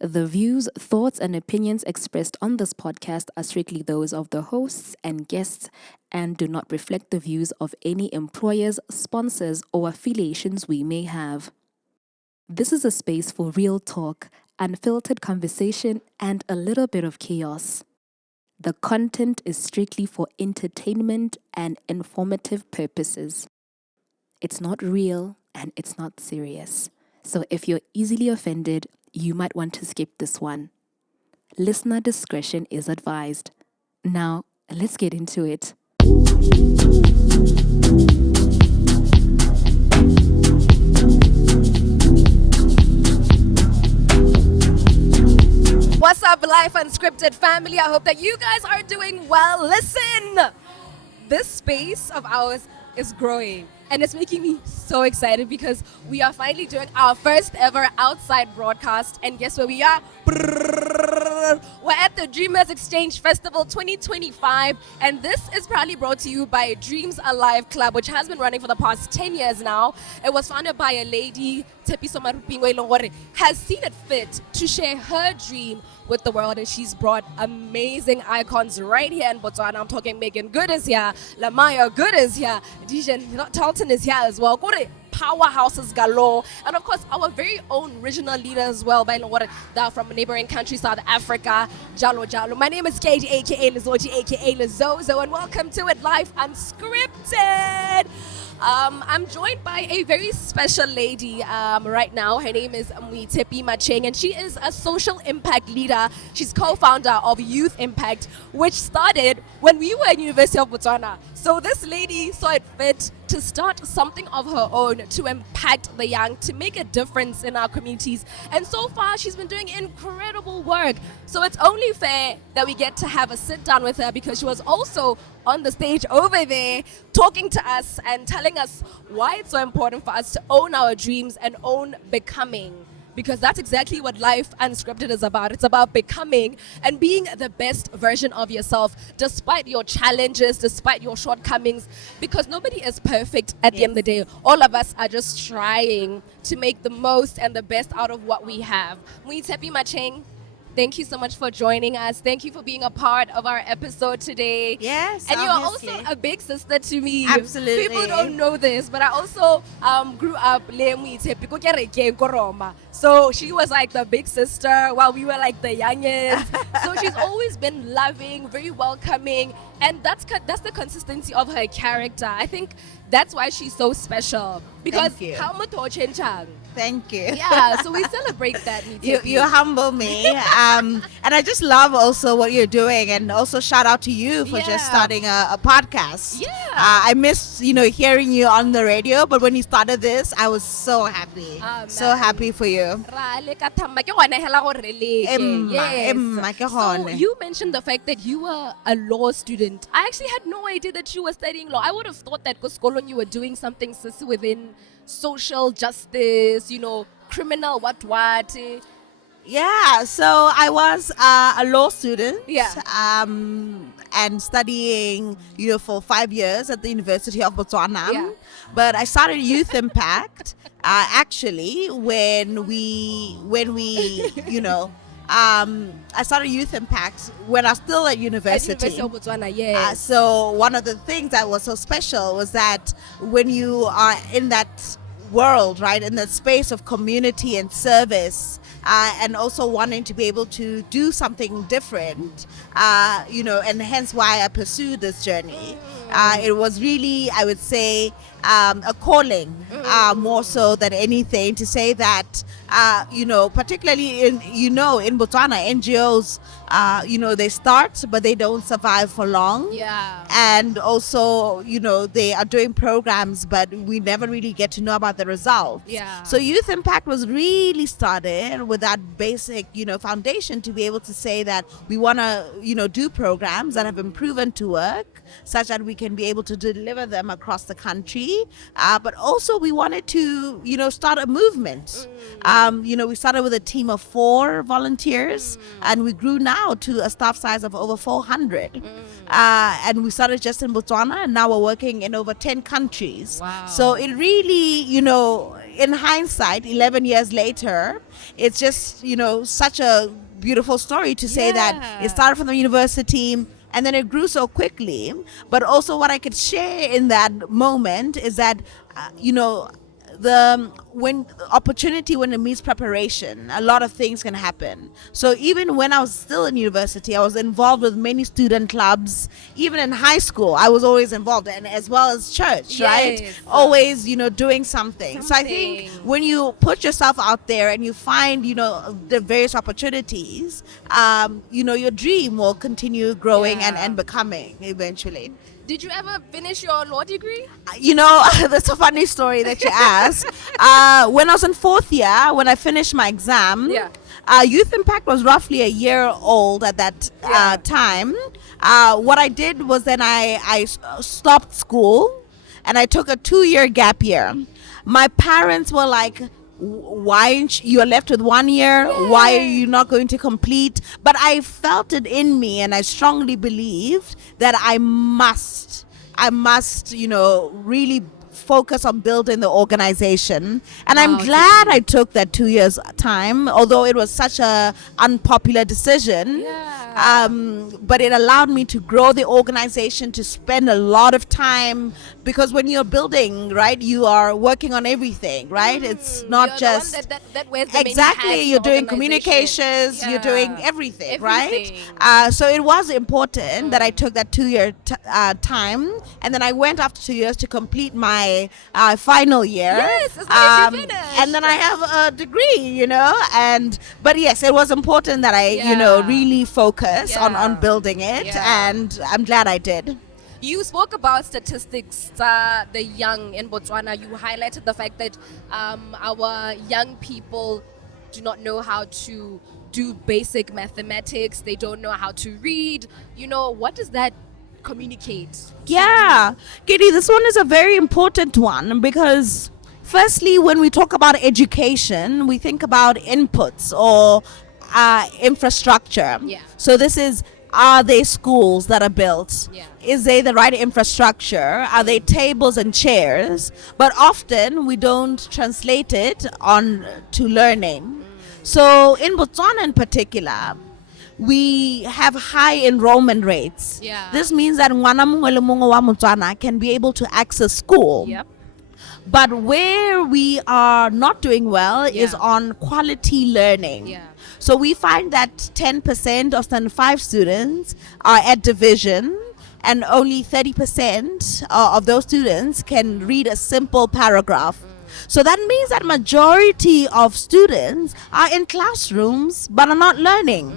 The views, thoughts, and opinions expressed on this podcast are strictly those of the hosts and guests and do not reflect the views of any employers, sponsors, or affiliations we may have. This is a space for real talk, unfiltered conversation, and a little bit of chaos. The content is strictly for entertainment and informative purposes. It's not real and it's not serious. So if you're easily offended, you might want to skip this one. Listener discretion is advised. Now, let's get into it. What's up, Life Unscripted family? I hope that you guys are doing well. Listen, this space of ours is growing and it's making me so excited because we are finally doing our first ever outside broadcast. And guess where we are? We're at the Dreamers Exchange Festival 2025, and this is proudly brought to you by Dreams Alive Club, which has been running for the past 10 years now. It was founded by a lady, Tshepiso Tebogo-Maruping, has seen it fit to share her dream with the world, and she's brought amazing icons right here in Botswana. I'm talking Meagan Good is here, LaMyia Good is here, Dijon, Talton is here as well. Powerhouses galore, and of course our very own regional leader as well, by that from a neighboring country, South Africa, Jalo Jalo. My name is Kedi, aka Lizoji, aka Lizozo, and welcome to it, Life Unscripted. I'm joined by a very special lady right now. Her name is Moitshepi Matsheng, and she is a social impact leader. She's co-founder of Youth Impact, which started when we were in University of Botswana. So this lady saw it fit to start something of her own to impact the young, to make a difference in our communities. And so far, she's been doing incredible work. So it's only fair that we get to have a sit down with her, because she was also on the stage over there talking to us and telling us why it's so important for us to own our dreams and own becoming. Because that's exactly what Life Unscripted is about. It's about becoming and being the best version of yourself, despite your challenges, despite your shortcomings, because nobody is perfect at the end of the day. All of us are just trying to make the most and the best out of what we have. Moitshepi Matsheng, thank you so much for joining us. Thank you for being a part of our episode today. Yes, and you are obviously. also a big sister to me. Absolutely. People don't know this, but I also grew up so she was like the big sister while we were like the youngest. So she's always been loving, very welcoming, and that's the consistency of her character. I think that's why she's so special, because Thank you. Thank you. Yeah, so we celebrate that. You humble me. And I just love also what you're doing, and also shout out to you for just starting a podcast. Yeah. I miss, hearing you on the radio, but when you started this, I was so happy. So happy for you. Yes. Yes. So you mentioned the fact that you were a law student. I actually had no idea that you were studying law. I would have thought that you were doing something within social justice, criminal what. Yeah, so I was a law student. Yeah. And studying, for 5 years at the University of Botswana. Yeah. But I started Youth Impact actually when we I started Youth Impact when I was still at university. At University of Botswana, yes. So one of the things that was so special was that when you are in that world, right, in that space of community and service, and also wanting to be able to do something different, and hence why I pursued this journey. It was really, I would say, a calling, more so than anything, to say that, particularly in Botswana, NGOs, they start, but they don't survive for long. Yeah. And also, they are doing programs, but we never really get to know about the results. Yeah. So Youth Impact was really started with that basic, foundation to be able to say that we want to, do programs that have been proven to work, such that we can be able to deliver them across the country. But also we wanted to, start a movement. We started with a team of 4 volunteers, and we grew now to a staff size of over 400. And we started just in Botswana, and now we're working in over 10 countries. Wow. So it really, in hindsight, 11 years later, it's just, such a beautiful story to say that it started from the university and then it grew so quickly. But also what I could share in that moment is that, when it meets preparation, a lot of things can happen. So even when I was still in university, I was involved with many student clubs. Even in high school, I was always involved, and as well as church, right? Always, doing something. So I think when you put yourself out there and you find, the various opportunities, your dream will continue growing and becoming eventually. Did you ever finish your law degree? That's a funny story that you asked. When I was in 4th year, when I finished my exam, Youth Impact was roughly a year old at that time. What I did was then I stopped school and I took a 2-year gap year. My parents were like, why you are left with 1 year? Why are you not going to complete? But I felt it in me, and I strongly believed that I must, really focus on building the organization. And I'm glad I took that 2 years time, although it was such a unpopular decision. But it allowed me to grow the organization, to spend a lot of time, because when you're building, right, you are working on everything, right? It's not you're just the one that wears the many hats in you're the doing organization. communications, you're doing everything, right? So it was important that I took that 2-year time, and then I went after 2 years to complete my final year. Yes, as long as you finished. And then I have a degree, but yes, it was important that I, really focus on building it, and I'm glad I did. You spoke about statistics, the young in Botswana. You highlighted the fact that our young people do not know how to do basic mathematics. They don't know how to read. What does that communicate? Yeah, Kedi, this one is a very important one because firstly, when we talk about education, we think about inputs or infrastructure. So this is, are they schools that are built? Is they the right infrastructure? Are they tables and chairs? But often we don't translate it on to learning. So in Botswana in particular, we have high enrollment rates. This means that ngwana mongwe le mongwe wa Motswana can be able to access school. But where we are not doing well is on quality learning. So we find that 10% of standard 5 students are at division, and only 30% of those students can read a simple paragraph. So that means that majority of students are in classrooms but are not learning.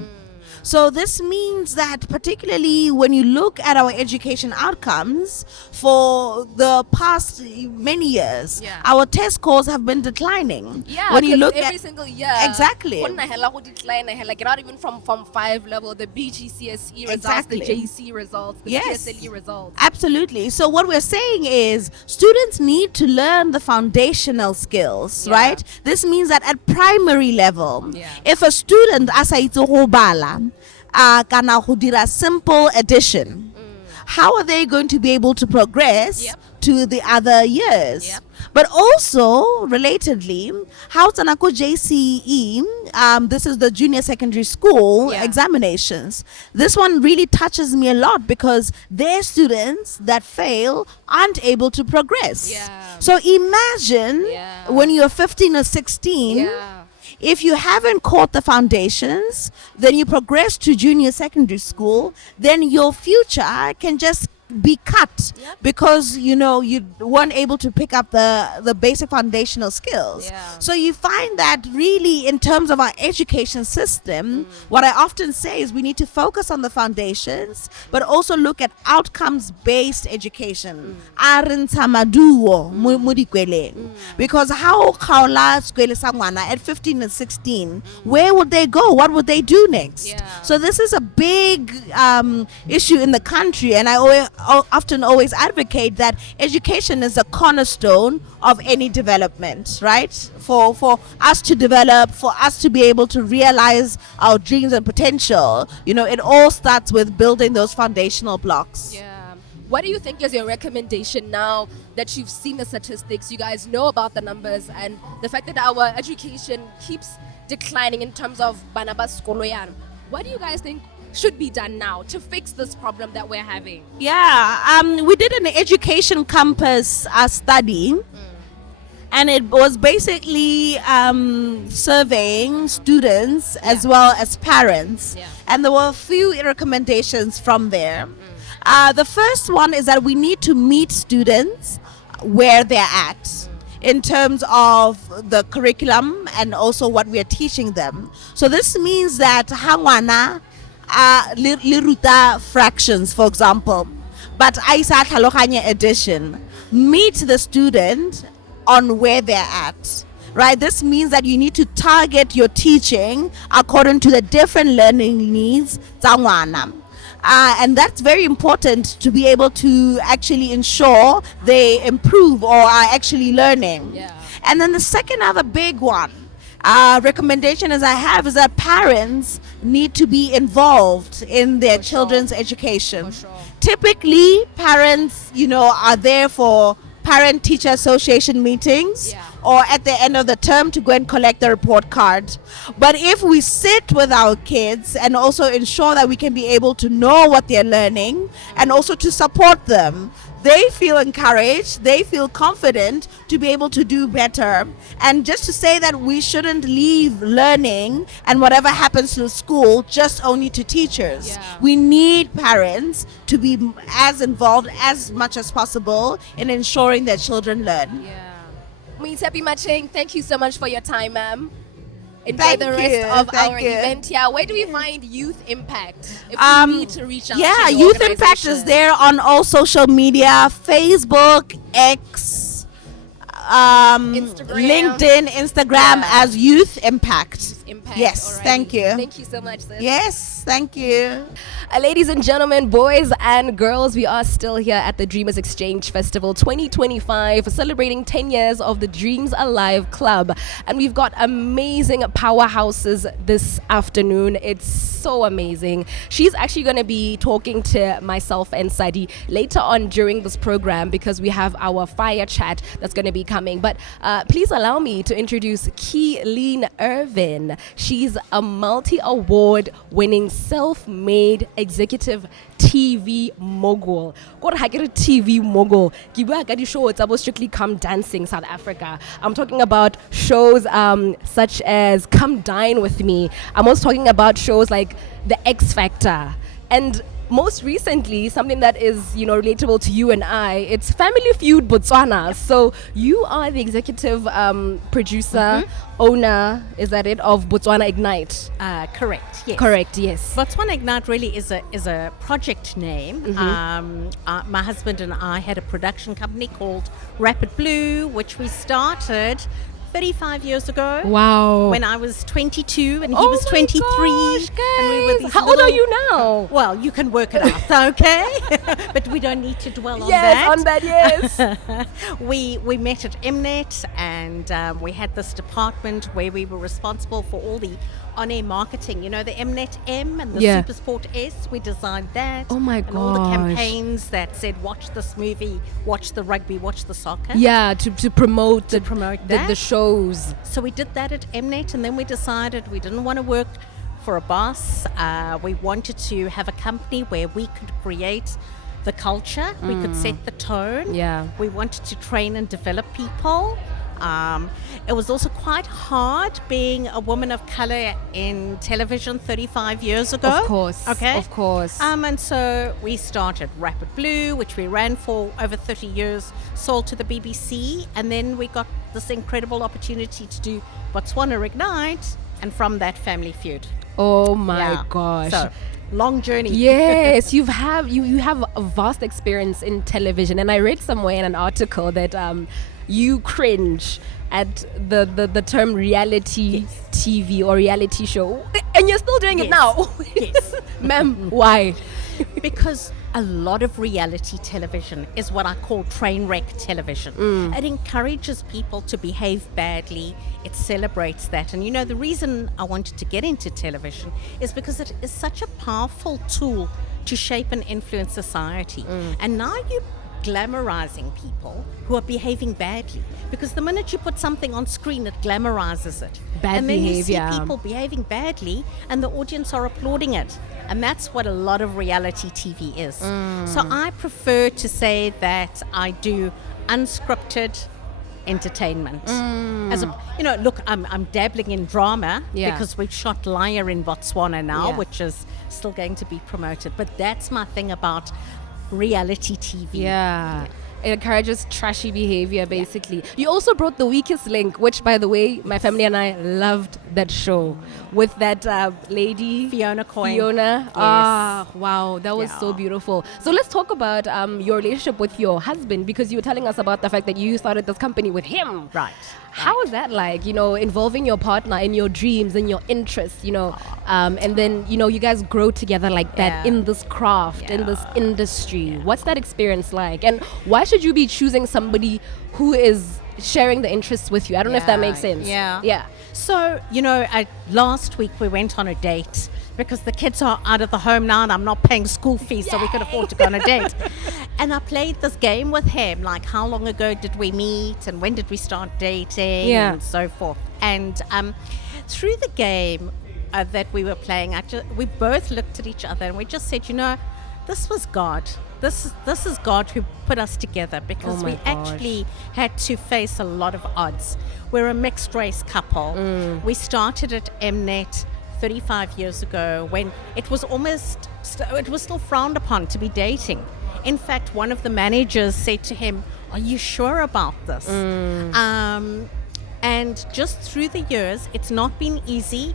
So this means that particularly when you look at our education outcomes for the past many years, our test scores have been declining. When you look every single year. Exactly. Like not even from 5 level, the BGCSE results, the JC results, the PSLE results. Absolutely. So what we're saying is students need to learn the foundational skills, right? This means that at primary level, if a student asaitse go bala, kana go dira simple addition, how are they going to be able to progress to the other years? But also, relatedly, how Tanako JCE, this is the junior secondary school examinations. This one really touches me a lot because their students that fail aren't able to progress. So imagine when you're 15 or 16, if you haven't caught the foundations, then you progress to junior secondary school, then your future can just be cut because you weren't able to pick up the basic foundational skills. So you find that really in terms of our education system, what I often say is we need to focus on the foundations but also look at outcomes based education. Because how at 15 and 16, where would they go? What would they do next? So this is a big issue in the country, and I often always advocate that education is a cornerstone of any development, right? For us to develop, for us to be able to realize our dreams and potential, it all starts with building those foundational blocks. Yeah. What do you think is your recommendation now that you've seen the statistics, you guys know about the numbers, and the fact that our education keeps declining in terms of bana ba sekolo yana? What do you guys think should be done now to fix this problem that we're having? Yeah, we did an education campus study. And it was basically surveying students as well as parents. Yeah. And there were a few recommendations from there. The first one is that we need to meet students where they're at in terms of the curriculum and also what we are teaching them. So this means that hangwana liruta fractions, for example, but Aisa Kalokanya edition, meet the student on where they're at. Right, this means that you need to target your teaching according to the different learning needs. And that's very important to be able to actually ensure they improve or are actually learning. Yeah. And then the second other big one, recommendation as I have is that parents need to be involved in their children's education. For sure. Typically, parents, are there for parent-teacher association meetings or at the end of the term to go and collect the report card. But if we sit with our kids and also ensure that we can be able to know what they're learning and also to support them, they feel encouraged, they feel confident to be able to do better. And just to say that we shouldn't leave learning and whatever happens to school just only to teachers. Yeah. We need parents to be as involved as much as possible in ensuring that children learn. Yeah. Moitshepi Matsheng, thank you so much for your time, ma'am. Enjoy Thank the you, rest of thank our you. event here. Where do we find Youth Impact? If we need to reach out to your Youth Impact is organization? there on all social media, Facebook, X, Instagram. LinkedIn, Instagram as Youth Impact. Impact. Yes, Alrighty. thank you. Thank you so much, sis. Yes, thank you. Ladies and gentlemen, boys and girls, we are still here at the Dreamers Exchange Festival 2025, celebrating 10 years of the Dreams Alive Club. And we've got amazing powerhouses this afternoon. It's so amazing. She's actually going to be talking to myself and Sadi later on during this program because we have our fire chat that's going to be coming. But please allow me to introduce Kee-Leen Irvine. She's a multi-award winning self-made executive TV mogul. What I get a TV mogul? Show it's about Strictly Come Dancing South Africa. I'm talking about shows such as Come Dine With Me. I'm also talking about shows like The X Factor. And most recently, something that is, relatable to you and I, it's Family Feud Botswana. So you are the executive producer, owner, is that it, of Botswana Ignite? Correct. Yes. Correct, yes. Botswana Ignite really is a project name. My husband and I had a production company called Rapid Blue, which we started 35 years ago. Wow. When I was 22 and he was 23. Gosh, and we were these how old are you now? Well, you can work it out, okay? But we don't need to dwell on Yes, that. on that, yes. We met at Mnet and we had this department where we were responsible for all the on-air marketing. The Mnet M and the Supersport S, we designed that. Oh my And all the gosh. campaigns that said, watch this movie, watch the rugby, watch the soccer. Yeah, to promote the that. shows. So we did that at Mnet, and then we decided we didn't want to work for a boss. We wanted to have a company where we could create the culture, we could set the tone. Yeah. We wanted to train and develop people. It was also quite hard being a woman of color in television 35 years ago. Of course. Okay. Of course. And so we started Rapid Blue, which we ran for over 30 years, sold to the BBC, and then we got this incredible opportunity to do Botswana Ignite, and from that, Family Feud. Oh my Yeah. gosh. So, long journey. Yes, you have a vast experience in television, and I read somewhere in an article that you cringe at the term reality TV or reality show, and you're still doing it now. Yes. Ma'am, why? Because a lot of reality television is what I call train wreck television. It encourages people to behave badly. It celebrates that. And the reason I wanted to get into television is because it is such a powerful tool to shape and influence society. And now you're glamorizing people who are behaving badly, because the minute you put something on screen, it glamorizes it. Bad and then behavior. you see people behaving badly and the audience are applauding it. And that's what a lot of reality TV is. So I prefer to say that I do unscripted entertainment. As a, look, I'm dabbling in drama because we've shot LaMyia in Botswana now, which is still going to be promoted. But that's my thing about reality TV. Yeah. It encourages trashy behavior, basically. You also brought The Weakest Link, which, by the way, my family and I loved that show with that lady, Fiona Coyne. Fiona. Yes. Ah, wow, that was so beautiful. So let's talk about your relationship with your husband, because you were telling us about the fact that you started this company with him. Right. How is that like, involving your partner in your dreams and your interests, and then, you guys grow together like that in this craft, in this industry. What's that experience like? And why should you be choosing somebody who is sharing the interests with you? I don't know if that makes sense. Yeah. So, last week we went on a date because the kids are out of the home now and I'm not paying school fees, so we could afford to go on a date. And I played this game with him, like how long ago did we meet and when did we start dating and so forth. And through the game that we were playing, we both looked at each other and we just said, this was God. This is God who put us together, because we actually had to face a lot of odds. We're a mixed race couple. We started at Mnet 35 years ago when it was still frowned upon to be dating. In fact, one of the managers said to him, "Are you sure about this?" And just through the years, it's not been easy.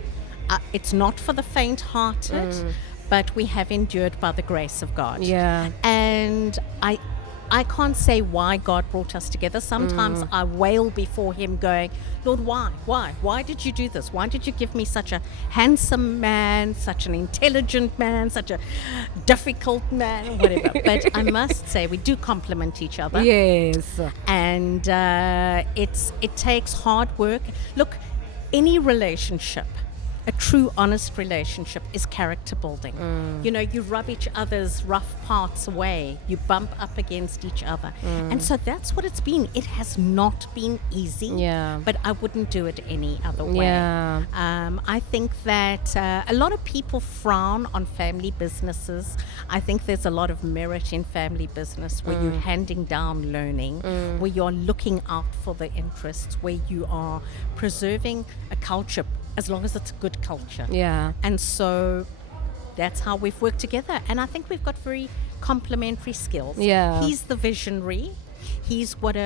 It's not for the faint-hearted. But we have endured by the grace of God. Yeah. And I can't say why God brought us together. Sometimes I wail before Him going, Lord, why? Why did you do this? Why did you give me such a handsome man, such an intelligent man, such a difficult man, or whatever. But I must say, we do complement each other. Yes. And it takes hard work. Look, any relationship, a true, honest relationship, is character building. You rub each other's rough parts away. You bump up against each other. And so that's what it's been. It has not been easy. Yeah. But I wouldn't do it any other way. Yeah. I think that a lot of people frown on family businesses. I think there's a lot of merit in family business where you're handing down learning, where you're looking out for the interests, where you are preserving a culture, as long as it's a good culture. Yeah. And so that's how we've worked together. And I think we've got very complementary skills. Yeah. He's the visionary. He's what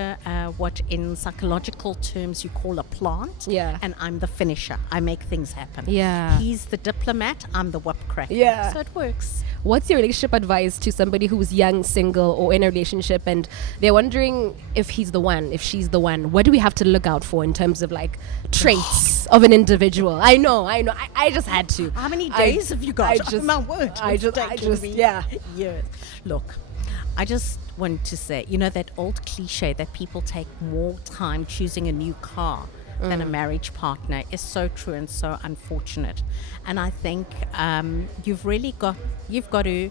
in psychological terms you call a plant. Yeah. And I'm the finisher. I make things happen. Yeah. He's the diplomat. I'm the whip cracker. Yeah. So it works. What's your relationship advice to somebody who's young, single, or in a relationship, and they're wondering if he's the one, if she's the one? What do we have to look out for in terms of like traits of an individual? I know. I just had to. How many days have you got? My word. Yeah. Years. Look, I just want to say, that old cliche that people take more time choosing a new car than a marriage partner is so true and so unfortunate. And I think you've got to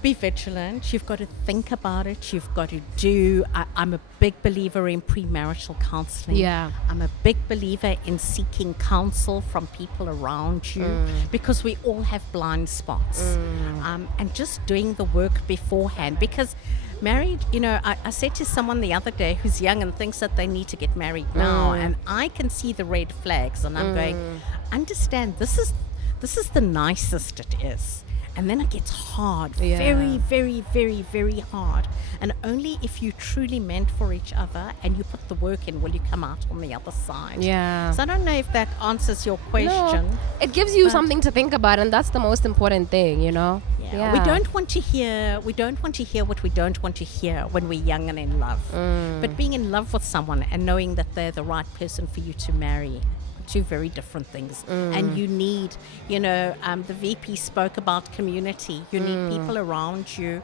be vigilant. You've got to think about it. You've got to do. I'm a big believer in premarital counseling. Yeah. I'm a big believer in seeking counsel from people around you, because we all have blind spots. And just doing the work beforehand, because married, I said to someone the other day who's young and thinks that they need to get married now, and I can see the red flags, and I'm going, understand, this is the nicest it is. And then it gets hard, very, very, very, very hard. And only if you truly meant for each other and you put the work in will you come out on the other side. Yeah. So I don't know if that answers your question. No, it gives you something to think about, and that's the most important thing, Yeah. Yeah. We don't want to hear what we don't want to hear when we're young and in love. But being in love with someone and knowing that they're the right person for you to marry, two very different things. And you need, the VP spoke about community. You need people around you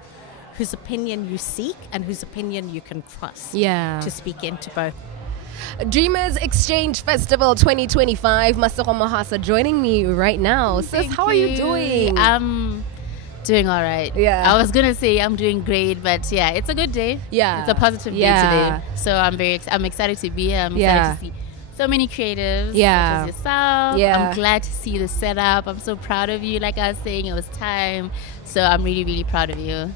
whose opinion you seek and whose opinion you can trust to speak into both. Dreamers Exchange Festival 2025. Masego Mohwasa joining me right now. Sis, how are you doing? I'm doing all right. Yeah. I was going to say I'm doing great, but yeah, it's a good day. Yeah. It's a positive day today. So I'm excited to be here. I'm excited to see so many creatives such as yourself. Yeah. I'm glad to see the setup. I'm so proud of you. Like I was saying, it was time. So I'm really, really proud of you.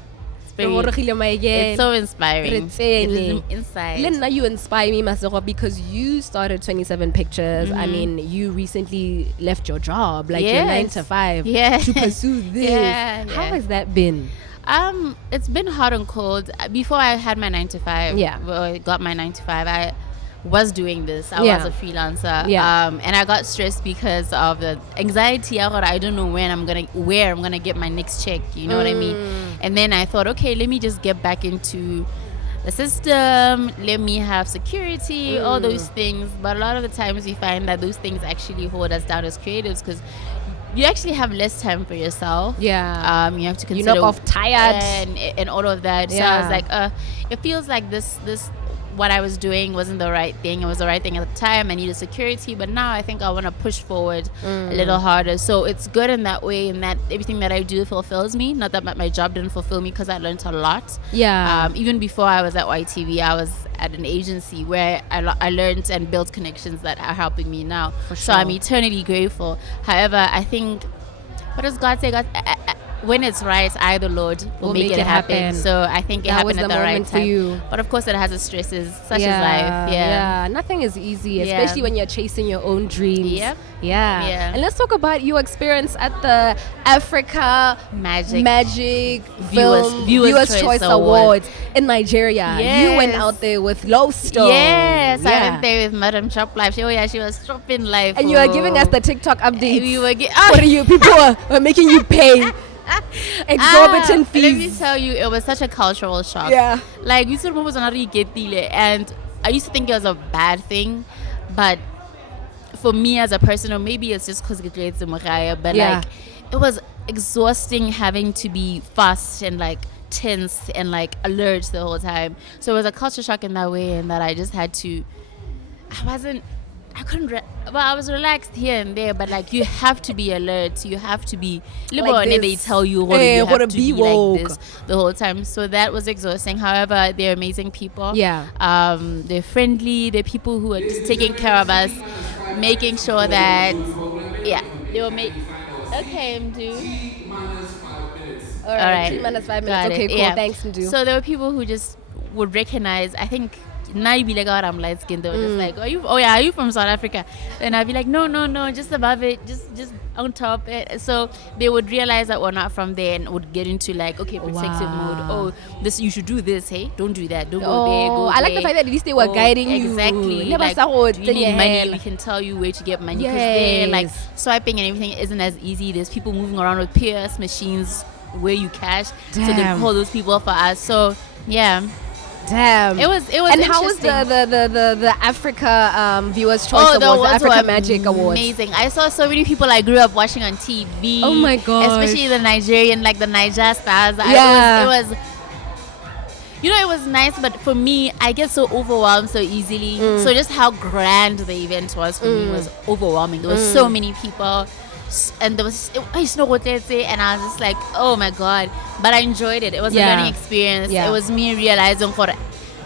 It's so inspiring. It is inside. Lena, you inspire me, Masego, because you started 27 Pictures. I mean, you recently left your job, like your 9 to 5, to pursue this. How has that been? It's been hot and cold. Before I had my 9 to 5, I got my 9 to 5, I was doing this. I was a freelancer. And I got stressed because of the anxiety. I don't know where I'm gonna get my next check. You know what I mean? And then I thought, okay, let me just get back into the system. Let me have security, all those things. But a lot of the times we find that those things actually hold us down as creatives because you actually have less time for yourself. You have to consider. You knock off tired and all of that. So I was like, it feels like this what I was doing wasn't the right thing. It was the right thing at the time. I needed security, but now I think I want to push forward a little harder. So it's good in that way, in that everything that I do fulfills me. Not that my job didn't fulfill me, because I learned a lot. Even before I was at YTV, I was at an agency where I learned and built connections that are helping me now. So I'm eternally grateful. However, I think, what does God say? When it's right, I, the Lord, will make it happen. So I think it happened at the right time. For you. But of course, it has its stresses, such as life. Nothing is easy, especially when you're chasing your own dreams. And let's talk about your experience at the Africa Magic Viewers Choice Awards in Nigeria. You went out there with Lowstone. I went there with Madam Chop Life. She was chopping life. And you were giving us the TikTok updates. We were what are you? People were making you pay exorbitant fees. Let me tell you, it was such a cultural shock. Like, we said, was not really, and I used to think it was a bad thing, but for me as a person, or maybe it's just because it's but like, it was exhausting having to be fast and like tense and like alert the whole time. So it was a culture shock in that way, and that I just had to. I was relaxed here and there, but like, you have to be alert. You have to be like this. They tell you what you have to be like this the whole time. So that was exhausting. However, they're amazing people. They're friendly. They're people who are just taking care of us, making sure that they will make. Okay, Mdu. All right. 3 minutes, 5 minutes. Okay, cool. Thanks, Mdu. So there were people who just would recognize. I think. Now you be like, oh, I'm light skinned. They were just like, are you from South Africa? And I'd be like, no, just above it, just on top it. So they would realize that we're not from there, and would get into like, okay, protective mode. Oh, this, you should do this. Hey, don't do that. Don't go there. Go I like the fact that at least they were guiding you. Exactly. Like, do you need money? We can tell you where to get money. Because they're like, swiping and everything isn't as easy. There's people moving around with POS machines where you cash. So they call those people for us. So Damn. It was and how was the Africa Viewers Choice Awards, the Africa Magic Awards? Amazing. I saw so many people I grew up watching on TV. Oh my god. Especially the Nigerian, like the Niger stars. It was it was nice, but for me, I get so overwhelmed so easily. So just how grand the event was for me was overwhelming. There was so many people. And there was and I was just like, oh my god, but I enjoyed it. It was a learning experience. It was me realizing for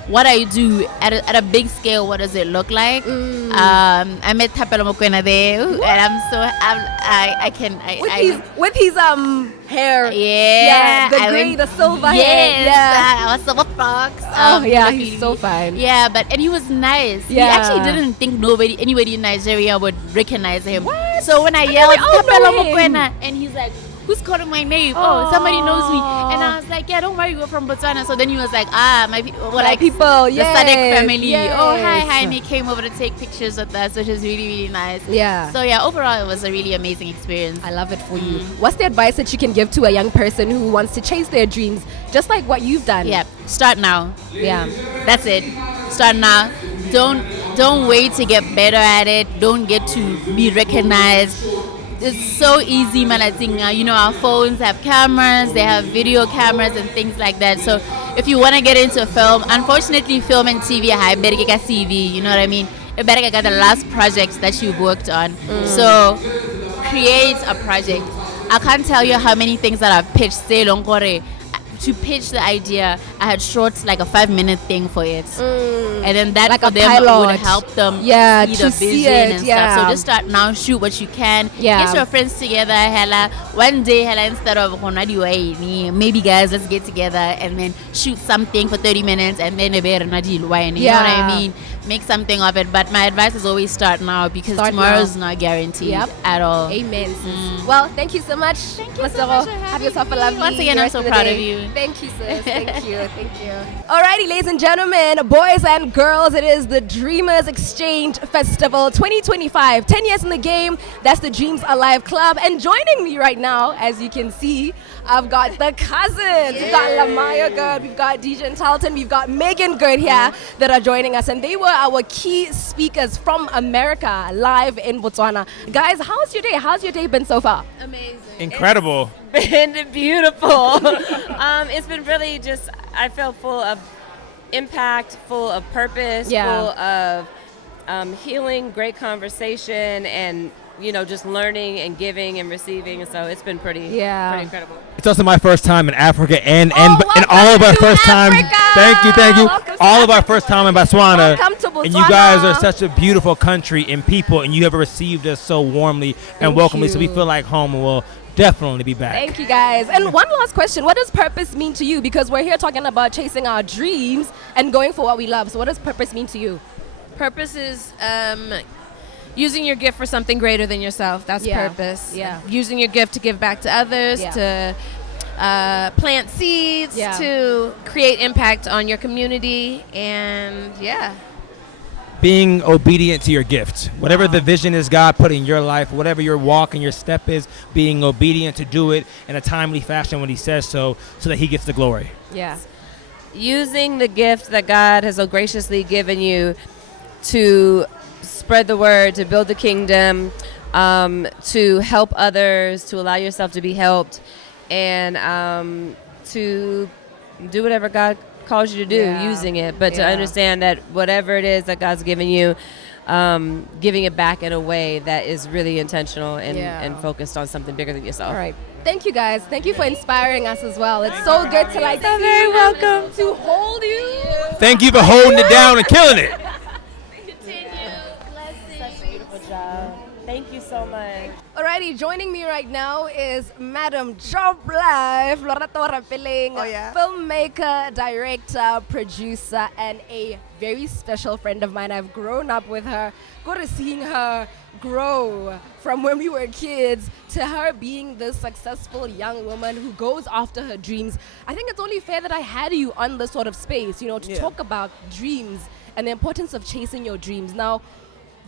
what I do at a big scale. What does it look like? I met Thapelo Mokoena there, and with his hair, the gray, the silver hair, I was silver fox. He's so fine. And he was nice. He actually didn't think anybody in Nigeria would recognize him. So when I yelled Thapelo Mokoena, and he's like, who's calling my name? Oh, somebody knows me. And I was like, yeah, don't worry, we're from Botswana. So then he was like, my people, the Sadek family. yes. Oh, hi. And he came over to take pictures with us, which is really, really nice. Yeah. So yeah, overall, it was a really amazing experience. I love it for you. What's the advice that you can give to a young person who wants to chase their dreams, just like what you've done? Yeah, start now. Yeah. That's it. Start now. Don't wait to get better at it. Don't get to be recognized. It's so easy, man. I think our phones have cameras, they have video cameras and things like that. So if you want to get into film, unfortunately, film and TV have better get a CV. You know what I mean? You better get the last projects that you've worked on. So create a project. I can't tell you how many things that I've pitched. Say long to pitch the idea, I had shot like a 5-minute thing for it, and then that like for a them pilot. would help them see to the see vision it, and stuff. So just start now, shoot what you can. Get your friends together. Hella, one day, hella, instead of maybe guys, let's get together and then shoot something for 30 minutes and then you know what I mean? Make something of it. But my advice is always start now, because tomorrow's not guaranteed at all. Amen. Sis. Well, thank you so much. Thank you so much. Have yourself a lovely Once again, I'm so proud of you. Thank you, sis. Thank you. Thank you. Alrighty, ladies and gentlemen, boys and girls, it is the Dreamers Exchange Festival 2025. 10 years in the game. That's the Dreams Alive Club. And joining me right now, as you can see, I've got the cousins. We've got LaMyia good. We've got Dijon, Talton. We've got Meagan good here that are joining us. And they were our key speakers from America, live in Botswana. Guys, how's your day? How's your day been so far? Amazing. Incredible. It's been beautiful. It's been really just, I feel full of impact, full of purpose, full of healing, great conversation, and just learning and giving and receiving. So it's been pretty incredible. It's also my first time in Africa and all of our first time. Thank you. All of our first time in Botswana. Welcome to Botswana. And you guys are such a beautiful country and people, and you have received us so warmly and welcomely. So we feel like home, and we'll definitely be back. Thank you, guys. And one last question: what does purpose mean to you? Because we're here talking about chasing our dreams and going for what we love. So what does purpose mean to you? Purpose is using your gift for something greater than yourself. That's purpose. Yeah. Using your gift to give back to others, to plant seeds, to create impact on your community, and being obedient to your gift. Whatever the vision is God put in your life, whatever your walk and your step is, being obedient to do it in a timely fashion when He says so that He gets the glory. Yeah. Using the gift that God has so graciously given you to spread the word, to build the kingdom, to help others, to allow yourself to be helped, and to do whatever God calls you to do, using it. But to understand that whatever it is that God's given you, giving it back in a way that is really intentional and focused on something bigger than yourself. All right. Thank you, guys. Thank you for inspiring us as well. It's so good to You're very welcome. to hold you. Thank you for holding it down and killing it. Thank you so much. Alrighty, joining me right now is Madam Job Life, Lorato Orapeleng, filmmaker, director, producer, and a very special friend of mine. I've grown up with her, got to seeing her grow from when we were kids to her being this successful young woman who goes after her dreams. I think it's only fair that I had you on this sort of space, to talk about dreams and the importance of chasing your dreams. Now,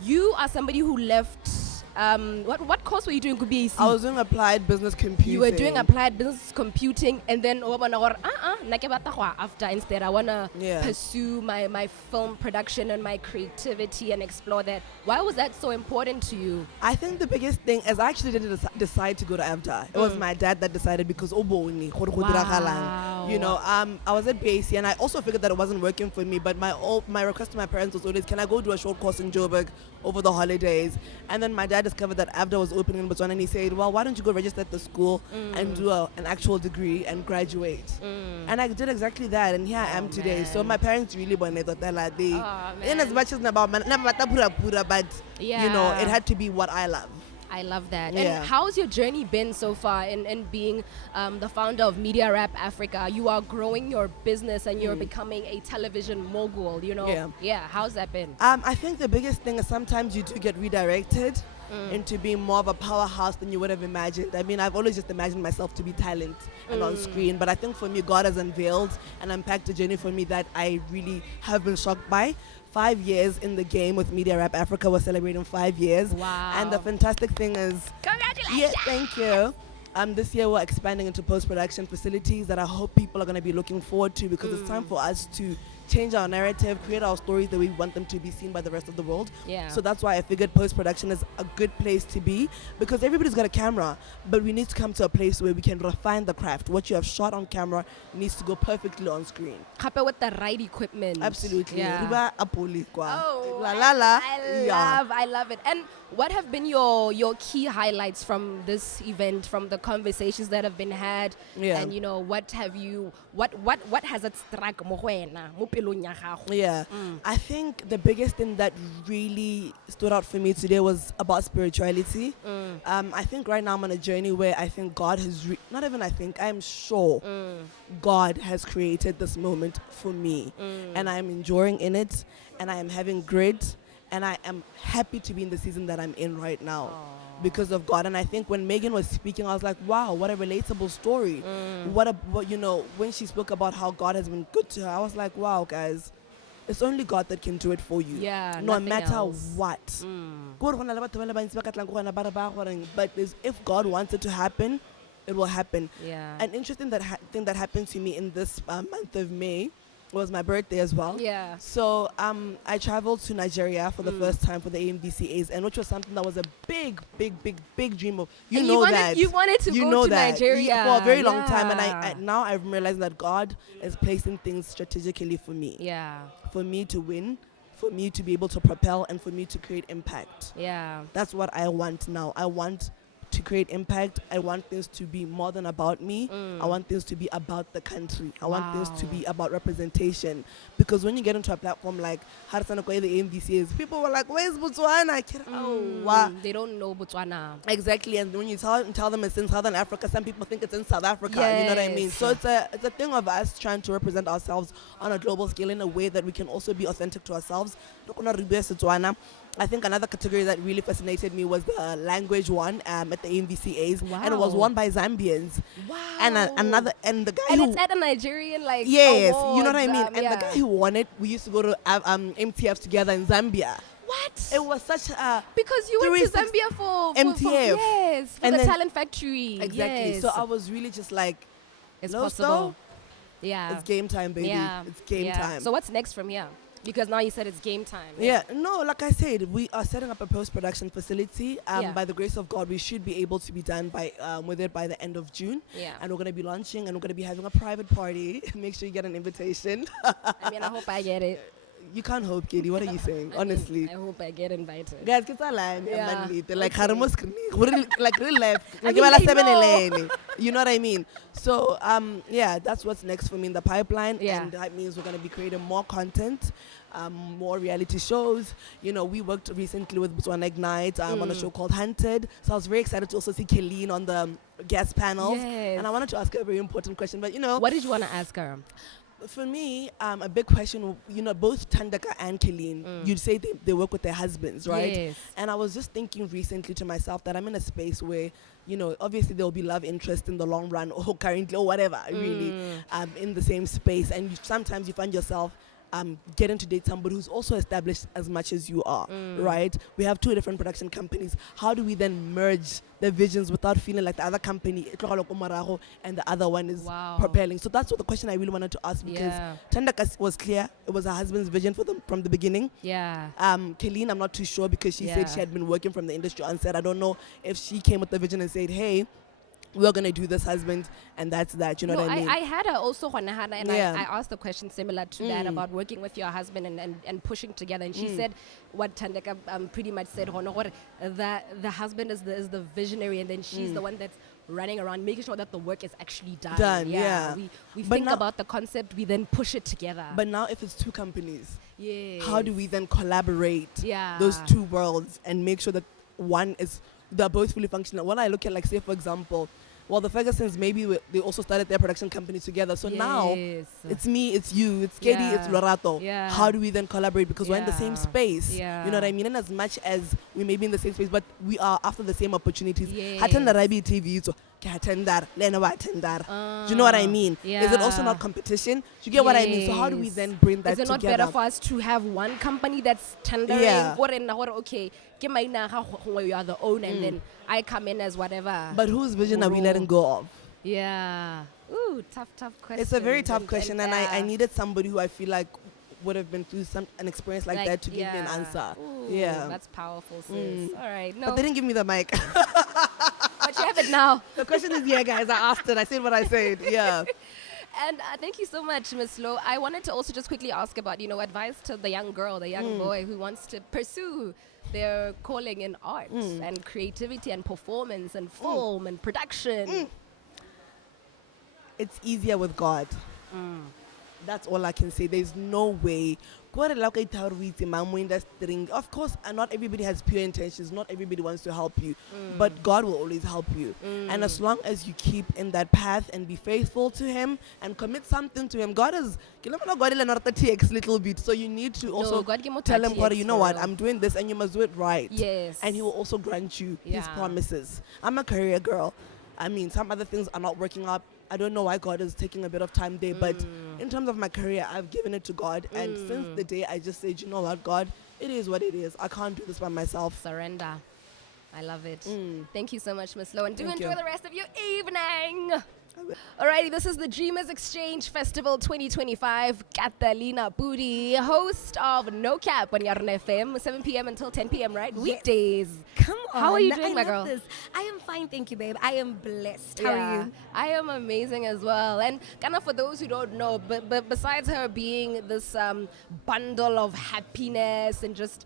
you are somebody who left. What course were you doing? I was doing applied business computing. You were doing applied business computing, and then after instead I wanna pursue my film production and my creativity and explore that. Why was that so important to you? I think the biggest thing is I actually didn't decide to go to AFDA. It was my dad that decided because I was at BAC and I also figured that it wasn't working for me. But my request to my parents was always, can I go do a short course in Joburg over the holidays? And then my dad discovered that AFDA was opening in Botswana, and he said, well, why don't you go register at the school and do an actual degree and graduate? And I did exactly that, and here I am today. So my parents really wanted that, in as much as about but it had to be what I love. I love that. And how's your journey been so far in being the founder of Mediawrap Africa? You are growing your business and you're becoming a television mogul, how's that been? I think the biggest thing is sometimes you do get redirected. into being more of a powerhouse than you would have imagined. I mean, I've always just imagined myself to be talent and on screen, but I think for me, God has unveiled and unpacked a journey for me that I really have been shocked by. 5 years in the game with Mediawrap Africa. We're celebrating 5 years. Wow. And the fantastic thing is, Congratulations! yeah, thank you. This year we're expanding into post-production facilities that I hope people are going to be looking forward to, because it's time for us to change our narrative, create our stories that we want them to be seen by the rest of the world. Yeah. So that's why I figured post-production is a good place to be, because everybody's got a camera, but we need to come to a place where we can refine the craft. What you have shot on camera needs to go perfectly on screen. Happy with the right equipment. Absolutely. Yeah. Riba apoli kwa. Oh, La la la. I love it. And what have been your key highlights from this event, from the conversations that have been had? Yeah. And what has it struck mo go wena, mo pelong ya gago? Yeah, I think the biggest thing that really stood out for me today was about spirituality. I think right now I'm on a journey where I think God has, I'm sure God has created this moment for me. And I am enjoying in it, and I am having grit, and I am happy to be in the season that I'm in right now. Because of God. And I think when Meagan was speaking, I was like, wow, what a relatable story. When she spoke about how God has been good to her, I was like, wow, guys, it's only God that can do it for you. Yeah, no nothing matter else. what. But if God wants it to happen, it will happen. Yeah. An interesting thing that happened to me in this month of May was my birthday as well. Yeah. So I traveled to Nigeria for the first time for the AMVCAs, and which was something that was a big dream of. You wanted to go to Nigeria for a very long time, and now I'm realizing that God is placing things strategically for me. Yeah. For me to win, for me to be able to propel, and for me to create impact. Yeah. That's what I want now. I want to create impact. I want things to be more than about me. I want things to be about the country. I want things to be about representation. Because when you get into a platform like Harsana Kwe, the AMVCs, people were like, where's Botswana? Wow. They don't know Botswana. Exactly. And when you tell them it's in Southern Africa, some people think it's in South Africa. You know what I mean? So it's a thing of us trying to represent ourselves on a global scale in a way that we can also be authentic to ourselves. I think another category that really fascinated me was the language one at the AMVCAs, and it was won by Zambians. Wow. And the guy and who, it's at a Nigerian awards, you know what I mean. And the guy who won it, we used to go to MTFs together in Zambia. What? It was such a because you went to Zambia for MTF, for the talent factory. Exactly. Yes. So I was really just like, it's no, possible. So, yeah. it's game time, baby. Yeah. It's game time. So what's next from here? Because now you said it's game time. Yeah, no, like I said, we are setting up a post-production facility. By the grace of God, we should be able to be done with it by the end of June. Yeah. And we're going to be launching, and we're going to be having a private party. Make sure you get an invitation. I mean, I hope I get it. You can't hope, Kedi. What are you saying? Honestly. I hope I get invited. Guys, get a line. Yeah. Like, like real life. I mean, I know. You know what I mean? So, that's what's next for me in the pipeline. Yeah. And that means we're going to be creating more content, more reality shows. We worked recently with Botswana Ignite on a show called Hunted. So I was very excited to also see Kee-Leen on the guest panels. Yes. And I wanted to ask her a very important question. But, what did you want to ask her? For me, a big question, both Thandeka and Kee-Leen, you'd say they work with their husbands, right? Yes. And I was just thinking recently to myself that I'm in a space where, obviously there will be love interest in the long run or currently or whatever, really, in the same space. And sometimes you find yourself getting to date somebody who's also established as much as you are, right? We have two different production companies. How do we then merge the visions without feeling like the other company and the other one is propelling? So that's what the question I really wanted to ask, because Thandeka was clear. It was her husband's vision from the beginning. Yeah. Kee-Leen, I'm not too sure, because she said she had been working from the industry on set. I don't know if she came with the vision and said, hey, we're going to do this, husband, and that's that. You know what I mean? I had her also, and I asked a question similar to that about working with your husband and pushing together. And she said what Thandeka pretty much said, that the husband is the visionary, and then she's the one that's running around making sure that the work is actually done. We think about the concept, we then push it together. But now if it's two companies, how do we then collaborate those two worlds and make sure that they're both fully functional? When I look at, like, say, for example, well, the Fergusons, maybe they also started their production company together. So now it's me, it's you, it's Kedi, it's Lorato. Yeah. How do we then collaborate? Because we're in the same space. Yeah. You know what I mean? And as much as we may be in the same space, but we are after the same opportunities. Yes. Attend the Rabi TV, so attend that. Do you know what I mean? Is it also not competition? Do you get what I mean? So how do we then bring that together? Is it not together? better for us to have one company that's tendering? Yeah. Okay, you are the owner, and then I come in as whatever. But whose vision are we letting go of? Yeah. Ooh, tough question. It's a very tough question, and I needed somebody who I feel like would have been through an experience like that to give me an answer. Ooh, yeah. That's powerful, sis. All right. No. But they didn't give me the mic. But you have it now. The question is, yeah, guys, I asked it. I said what I said. Yeah. And thank you so much, Ms. Lo. I wanted to also just quickly ask about, advice to the young girl, the young boy who wants to pursue their calling in art and creativity and performance and film and production. It's easier with God. That's all I can say. There's no way. Of course, not everybody has pure intentions. Not everybody wants to help you. But God will always help you. And as long as you keep in that path and be faithful to Him and commit something to Him, God is little bit. So you need to also tell Him, God, you know what, I'm doing this and you must do it right. Yes. And He will also grant you His promises. I'm a career girl. I mean, some other things are not working out. I don't know why God is taking a bit of time there, but in terms of my career, I've given it to God. And since the day I just said, you know what, God, it is what it is. I can't do this by myself. Surrender. I love it. Thank you so much, Ms. Lo. And do Thank enjoy you. the rest of your evening. Alrighty, this is the Dreamers Exchange Festival 2025. Katalina Podi, host of No Cap on Yarn FM, 7 p.m. until 10 p.m., right? Yes. Weekdays. Come on. How are you doing, I my love girl? This. I am fine, thank you, babe. I am blessed. How are you? I am amazing as well. And kind of for those who don't know, but besides her being this bundle of happiness and just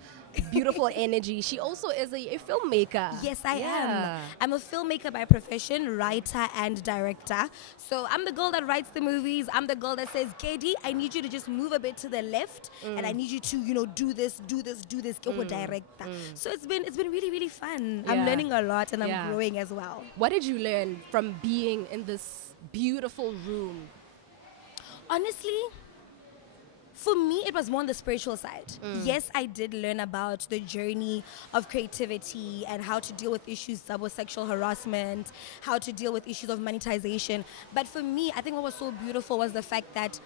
beautiful energy, she also is a filmmaker. Yes, I am. I'm a filmmaker by profession, writer and director. So I'm the girl that writes the movies. I'm the girl that says, Kedi, I need you to just move a bit to the left, and I need you to, do this, director. So it's been really, really fun. I'm learning a lot and I'm growing as well. What did you learn from being in this beautiful room? Honestly, for me, it was more on the spiritual side. Yes, I did learn about the journey of creativity and how to deal with issues such as sexual harassment, how to deal with issues of monetization. But for me, I think what was so beautiful was the fact that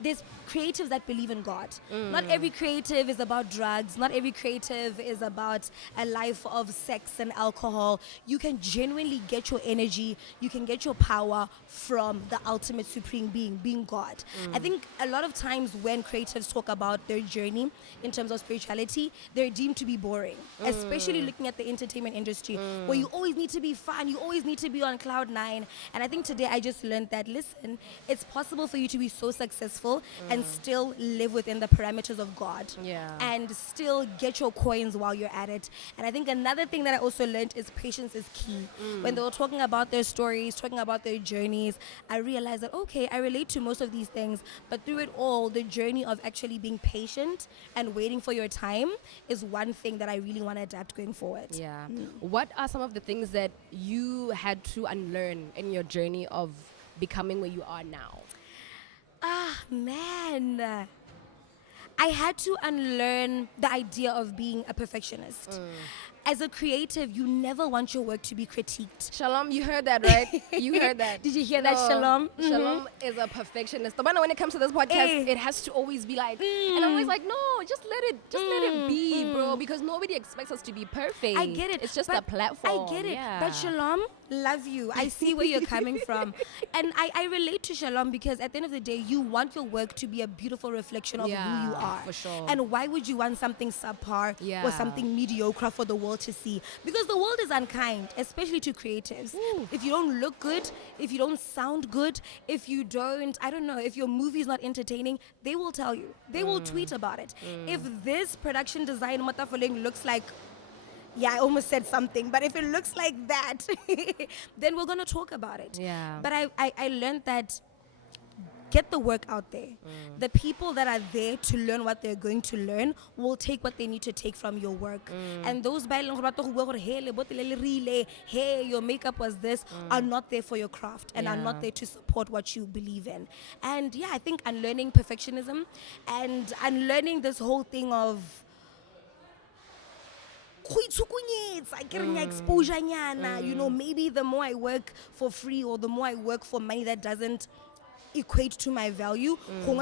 there's creatives that believe in God. Not every creative is about drugs. Not every creative is about a life of sex and alcohol. You can genuinely get your energy, you can get your power from the ultimate supreme being God. I think a lot of times when creatives talk about their journey in terms of spirituality, they're deemed to be boring, especially looking at the entertainment industry where you always need to be fun, you always need to be on cloud nine. And I think today I just learned that, listen, it's possible for you to be so successful and still live within the parameters of God and still get your coins while you're at it. And I think another thing that I also learned is patience is key. When they were talking about their stories, talking about their journeys, I realized that, okay, I relate to most of these things, but through it all, the journey of actually being patient and waiting for your time is one thing that I really want to adapt going forward. Yeah. What are some of the things that you had to unlearn in your journey of becoming where you are now? Man, I had to unlearn the idea of being a perfectionist. As a creative, you never want your work to be critiqued. Shalom, you heard that, right? You heard that. Did you hear that, Shalom? Shalom is a perfectionist. The one when it comes to this podcast, it has to always be like, and I'm always like, no, just let it be, bro, because nobody expects us to be perfect. I get it. It's just but a platform. I get it. Yeah. But Shalom, love you. I see where you're coming from. And I relate to Shalom because at the end of the day, you want your work to be a beautiful reflection of who you are. For sure. And why would you want something subpar or something mediocre for the world to see? Because the world is unkind, especially to creatives. If you don't look good, if you don't sound good, if you don't, I don't know, if your movie is not entertaining, they will tell you. They will tweet about it. If this production design Matafaleng looks like, I almost said something, but if it looks like that, then we're going to talk about it. Yeah. But I learned that get the work out there. The people that are there to learn what they're going to learn will take what they need to take from your work. And those hey, your makeup was this, are not there for your craft and are not there to support what you believe in. And yeah, I think unlearning perfectionism and unlearning this whole thing of exposure, you know, maybe the more I work for free or the more I work for money that doesn't equate to my value,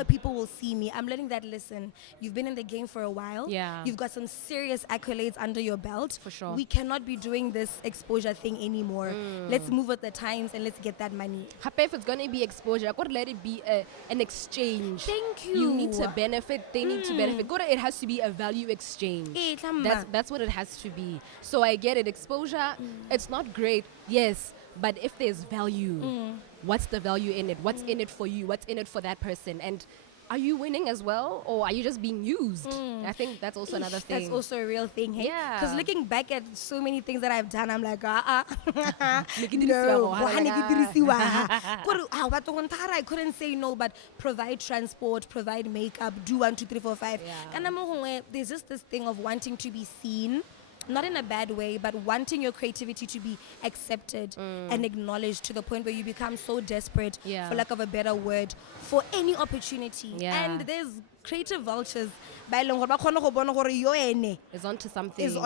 people will see me. I'm letting that listen. You've been in the game for a while. Yeah. You've got some serious accolades under your belt. For sure. We cannot be doing this exposure thing anymore. Let's move with the times and let's get that money. If it's going to be exposure, I gotta let it be an exchange. Thank you. You need to benefit, they need to benefit. It has to be a value exchange. That's what it has to be. So I get it. Exposure, it's not great, yes, but if there's value, what's the value in it? What's in it for you? What's in it for that person? And are you winning as well, or are you just being used? I think that's also another thing. That's also a real thing, hey? Yeah. Because looking back at so many things that I've done, I'm like, no. I couldn't say no, but provide transport, provide makeup, do 1, 2, 3, 4, 5. And there's just this thing of wanting to be seen. Not in a bad way, but wanting your creativity to be accepted and acknowledged to the point where you become so desperate, for lack of a better word, for any opportunity. And there's creative vultures is onto something. So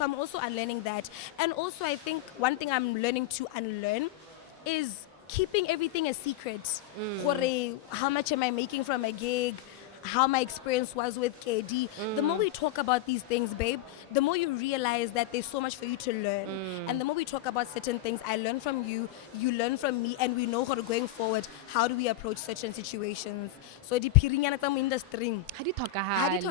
I'm also unlearning that. And also I think one thing I'm learning to unlearn is keeping everything a secret. How much am I making from a gig? How my experience was with Kedi. The more we talk about these things, babe, the more you realize that there's so much for you to learn. And the more we talk about certain things, I learn from you, you learn from me, and we know how to going forward, how do we approach certain situations. So the industry.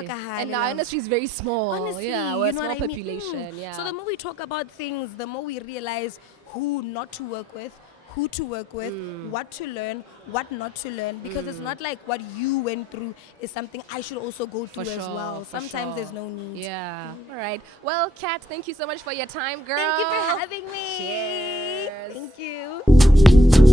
And our industry is very small. Honestly, we're you know small what I mean? population. So the more we talk about things, the more we realize who not to work with, who to work with, what to learn, what not to learn, because it's not like what you went through is something I should also go through as well. Sometimes there's no need. Yeah. All right. Well, Kat, thank you so much for your time, girl. Thank you for having me. Cheers. Thank you.